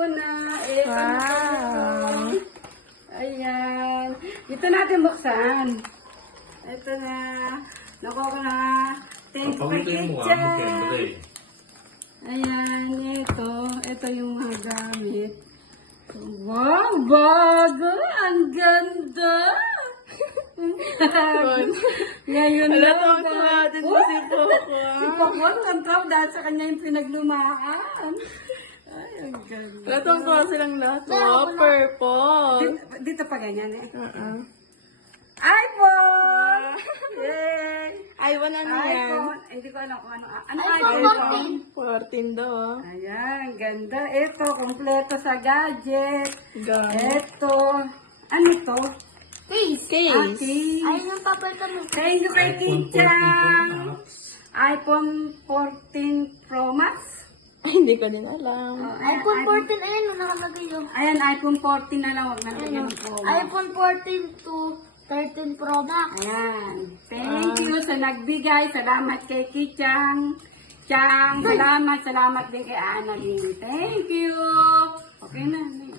ko na. Ito na po. Ayan. Ito natin buksan. Ito na. Nakuha ko na. Thank you kay Kitchan. Ayan, ito. Ito yung mga gamit. Wow, bago! Ang ganda! Ngayon Wala lang. tuwa din po si Coco. Si Coco, ang proud dahil sa kanya yung pinaglumaan. Ay, ang ganda. Wala tuwa silang lahat. Wow, purple. Dito pa ganyan eh. Uh-uh. iPhone! Yay! iPhone ano yan? iPhone. Hindi ko alam kung ano. Ano iPhone iPhone? 14 daw. Ayan, ganda. Ito, kompleto sa gadget. Gamit. Ito. Ano ito? Case. Case. Case. Ay, yung papalitan mo. Thank you kay Kitchan. iPhone 14 Pro Max. Ay, hindi ko din alam. iPhone 14, ayan, nakalagay yun. Ayan, iPhone 14 na lang. Huwag na bigyan ng Pro Max. iPhone 14 to 13 Pro Max. Ayan. Thank you sa nagbigay. Salamat kay Kitchan. Salamat din kay Annalyn. Thank you. Okay na.